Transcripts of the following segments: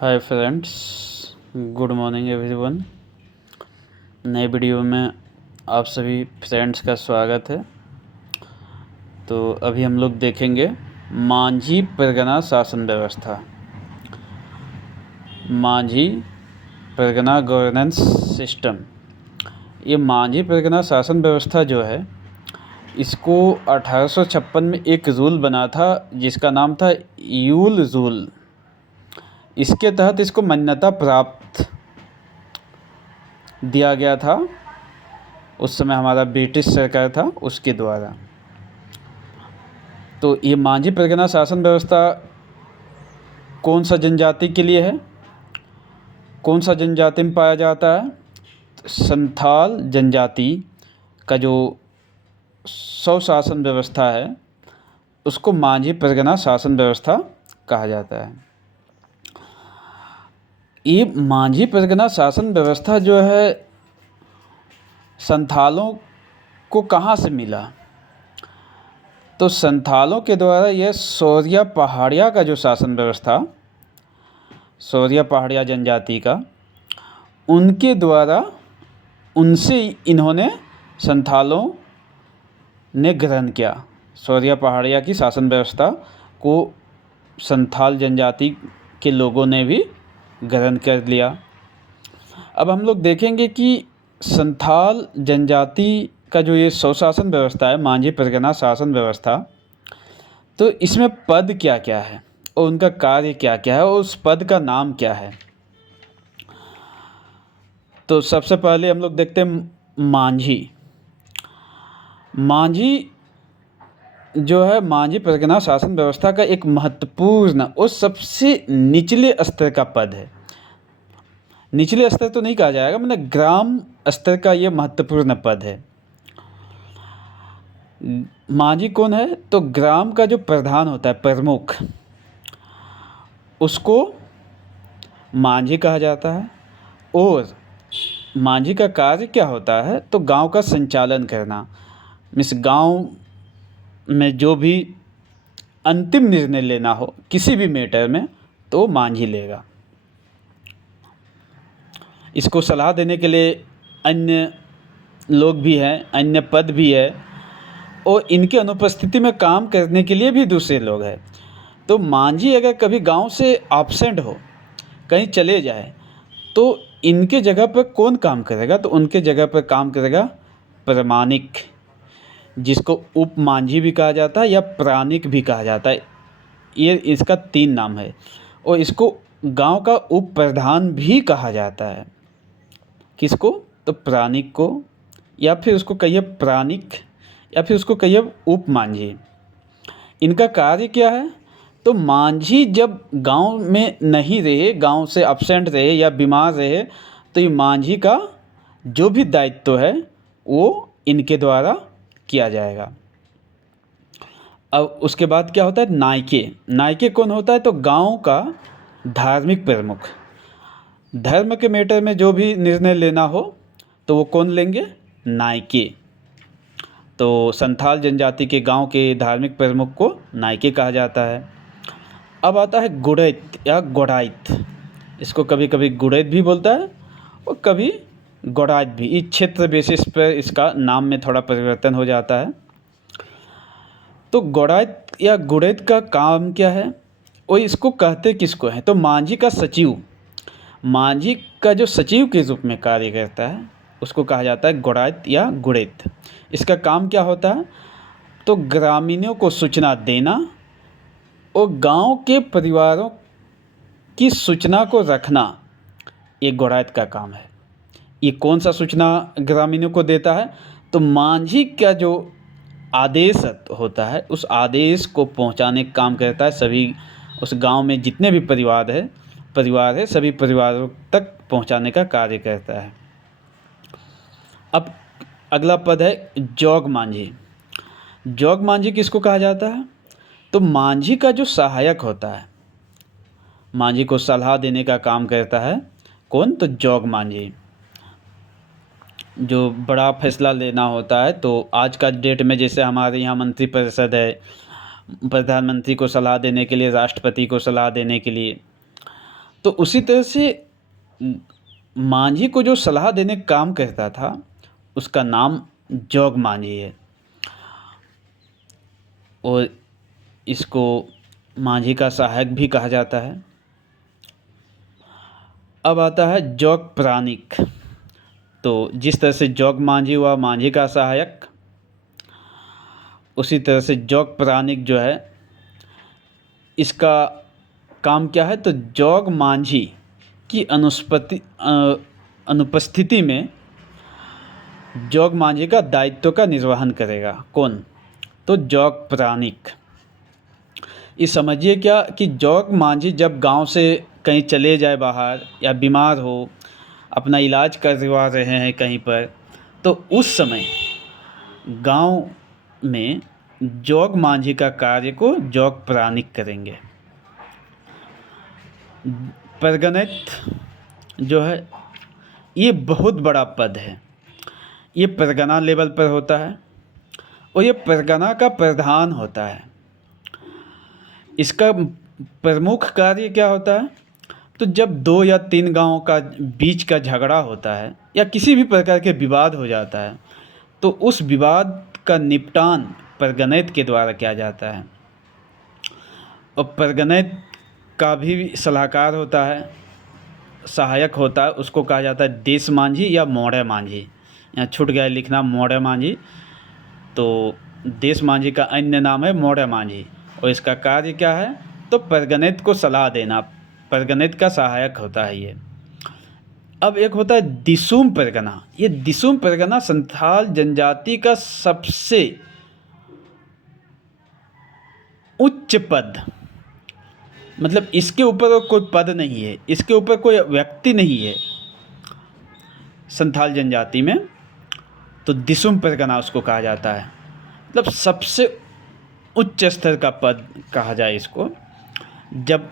Hi friends, good morning everyone. नए video में आप सभी फ्रेंड्स का स्वागत है। तो अभी हम लोग देखेंगे मांझी परगना शासन व्यवस्था। Manjhi Pargana governance system. ये मांझी परगना शासन व्यवस्था जो है, इसको 1856 में एक रूल बना था जिसका नाम था यूल रूल। इसके तहत इसको मान्यता प्राप्त दिया गया था। उस समय हमारा ब्रिटिश सरकार था, उसके द्वारा। तो ये मांझी परगना शासन व्यवस्था कौन सा जनजाति के लिए है, कौन सा जनजाति में पाया जाता है? संथाल जनजाति का जो स्वशासन व्यवस्था है उसको मांझी परगना शासन व्यवस्था कहा जाता है। ये मांझी परगना शासन व्यवस्था जो है संथालों को कहाँ से मिला? तो संथालों के द्वारा यह शौरिया पहाड़िया का जो शासन व्यवस्था, शौरिया पहाड़िया जनजाति का, उनके द्वारा, उनसे इन्होंने संथालों ने ग्रहण किया। शौरिया पहाड़िया की शासन व्यवस्था को संथाल जनजाति के लोगों ने भी ग्रहण कर लिया। अब हम लोग देखेंगे कि संथाल जनजाति का जो ये स्वशासन व्यवस्था है, मांझी परगना शासन व्यवस्था, तो इसमें पद क्या क्या है और उनका कार्य क्या क्या है और उस पद का नाम क्या है। तो सबसे पहले हम लोग देखते हैं मांझी। मांझी जो है मांझी परगना शासन व्यवस्था का एक महत्वपूर्ण और सबसे निचले स्तर का पद है। निचले स्तर तो नहीं कहा जाएगा, मतलब ग्राम स्तर का ये महत्वपूर्ण पद है। मांझी कौन है? तो ग्राम का जो प्रधान होता है, प्रमुख, उसको मांझी कहा जाता है। और मांझी का कार्य क्या होता है? तो गांव का संचालन करना। इस गांव में जो भी अंतिम निर्णय लेना हो किसी भी मैटर में, तो मांझी लेगा। इसको सलाह देने के लिए अन्य लोग भी हैं, अन्य पद भी है, और इनके अनुपस्थिति में काम करने के लिए भी दूसरे लोग हैं। तो मांझी अगर कभी गांव से एब्सेंट हो, कहीं चले जाए, तो इनके जगह पर कौन काम करेगा? तो उनके जगह पर काम करेगा प्रमाणिक, जिसको उप मांझी भी कहा जाता है या प्राणिक भी कहा जाता है। ये इसका 3 नाम है। और इसको गांव का उप प्रधान भी कहा जाता है। किसको? तो प्राणिक को, या फिर उसको कहिए प्राणिक, या फिर उसको कहिए उप मांझी। इनका कार्य क्या है? तो मांझी जब गांव में नहीं रहे, गांव से एब्सेंट रहे या बीमार रहे, तो ये मांझी का जो भी दायित्व है वो इनके द्वारा किया जाएगा। अब उसके बाद क्या होता है? नायके। नायके कौन होता है? तो गांव का धार्मिक प्रमुख। धर्म के मैटर में जो भी निर्णय लेना हो तो वो कौन लेंगे? नायके। तो संथाल जनजाति के गांव के धार्मिक प्रमुख को नायके कहा जाता है। अब आता है गुड़ैत या गोड़ाइत। इसको कभी कभी गुड़ैत भी बोलता है और कभी गोड़ाइत भी। इस क्षेत्र बेसिस पर इसका नाम में थोड़ा परिवर्तन हो जाता है। तो गोड़ाइत या गुड़ैत का काम क्या है और इसको कहते किसको हैं? तो मांझी का सचिव, मांझी का जो सचिव के रूप में कार्य करता है उसको कहा जाता है गोड़ाइत या गुड़ैत। इसका काम क्या होता है? तो ग्रामीणों को सूचना देना और गांव के परिवारों की सूचना को रखना, ये गोड़ाइत का काम है। ये कौन सा सूचना ग्रामीणों को देता है? तो मांझी का जो आदेश होता है उस आदेश को पहुंचाने का काम करता है। सभी उस गांव में जितने भी परिवार है सभी परिवारों तक पहुंचाने का कार्य करता है। अब अगला पद है जोग मांझी। जोग मांझी किसको कहा जाता है? तो मांझी का जो सहायक होता है, मांझी को सलाह देने का काम करता है कौन? तो जोग मांझी। जो बड़ा फैसला लेना होता है, तो आज का डेट में जैसे हमारे यहाँ मंत्रिपरिषद है, प्रधानमंत्री को सलाह देने के लिए, राष्ट्रपति को सलाह देने के लिए, तो उसी तरह से मांझी को जो सलाह देने का काम करता था उसका नाम जोग मांझी है, और इसको मांझी का सहायक भी कहा जाता है। अब आता है जोग प्राणिक। तो जिस तरह से जोग मांझी हुआ मांझी का सहायक, उसी तरह से जोग प्राणिक जो है इसका काम क्या है, तो जोग मांझी की अनुपस्थिति में जोग मांझी का दायित्व का निर्वहन करेगा। कौन? तो जोग प्राणिक। ये समझिए क्या कि जोग मांझी जब गांव से कहीं चले जाए बाहर या बीमार हो, अपना इलाज करवा रहे हैं कहीं पर, तो उस समय गांव में जोग मांझी का कार्य को जोग प्राणिक करेंगे। परगणित जो है ये बहुत बड़ा पद है, ये परगना लेवल पर होता है और ये परगना का प्रधान होता है। इसका प्रमुख कार्य क्या होता है, तो जब 2 या 3 गांवों का बीच का झगड़ा होता है या किसी भी प्रकार के विवाद हो जाता है, तो उस विवाद का निपटान परगणित के द्वारा किया जाता है। और परगणित का भी सलाहकार होता है, सहायक होता है, उसको कहा जाता है देश मांझी या मोड़े मांझी। यहाँ छूट गया लिखना मोड़े मांझी, तो देश मांझी का अन्य नाम है मोड़े मांझी। और इसका कार्य क्या है, तो परगणित को सलाह देना, परगणित का सहायक होता है ये। अब एक होता है दिसुम परगना। ये दिसुम परगना संथाल जनजाति का सबसे उच्च पद, मतलब इसके ऊपर कोई पद नहीं है, इसके ऊपर कोई व्यक्ति नहीं है संथाल जनजाति में, तो दिसुम परगना उसको कहा जाता है। मतलब सबसे उच्च स्तर का पद कहा जाए इसको। जब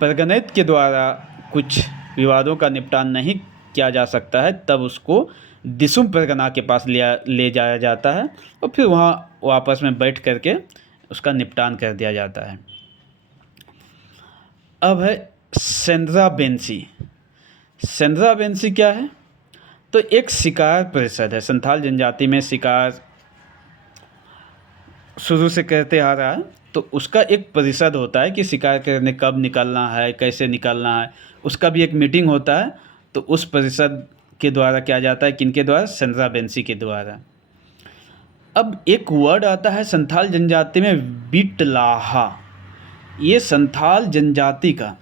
परगणित के द्वारा कुछ विवादों का निपटान नहीं किया जा सकता है, तब उसको दिसुम परगना के पास ले जाया जाता है और फिर वहाँ वो आपस में बैठ करके उसका निपटान कर दिया जाता है। अब है सेंद्रा बेंसी। सेंद्रा बेंसी क्या है, तो एक शिकार परिषद है। संथाल जनजाति में शिकार शुरू से करते आ रहा है, तो उसका एक परिषद होता है कि शिकार करने कब निकलना है, कैसे निकलना है, उसका भी एक मीटिंग होता है। तो उस परिषद के द्वारा किया जाता है, किनके द्वारा? सेंद्रा बेंसी के द्वारा। अब एक वर्ड आता है संथाल जनजाति में बिटलाहा। ये संथाल जनजाति का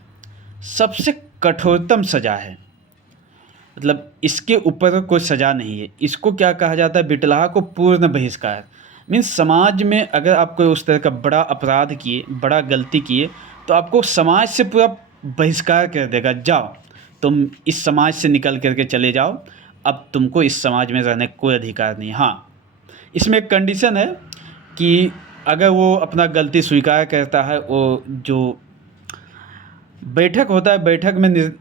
सबसे कठोरतम सज़ा है, मतलब इसके ऊपर कोई सज़ा नहीं है। इसको क्या कहा जाता है? बिटलाहा को पूर्ण बहिष्कार। मीन्स समाज में अगर आप कोई उस तरह का बड़ा अपराध किए, बड़ा गलती किए, तो आपको समाज से पूरा बहिष्कार कर देगा। जाओ तुम इस समाज से निकल करके चले जाओ, अब तुमको इस समाज में रहने का कोई अधिकार नहीं। हाँ, इसमें एक कंडीशन है कि अगर वो अपना गलती स्वीकार करता है, वो जो बैठक होता है, बैठक में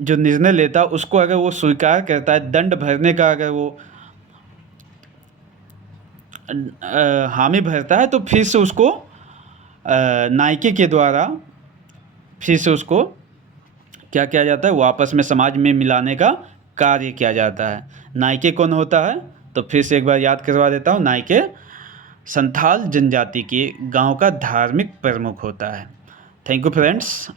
जो निर्णय लेता है उसको अगर वो स्वीकार करता है, दंड भरने का अगर वो हामी भरता है, तो फिर से उसको नायके के द्वारा फिर से उसको क्या किया जाता है? वो आपस में समाज में मिलाने का कार्य किया जाता है। नायके कौन होता है? तो फिर से एक बार याद करवा देता हूँ। नायके संथाल जनजाति के गांव का धार्मिक प्रमुख होता है। Thank you friends.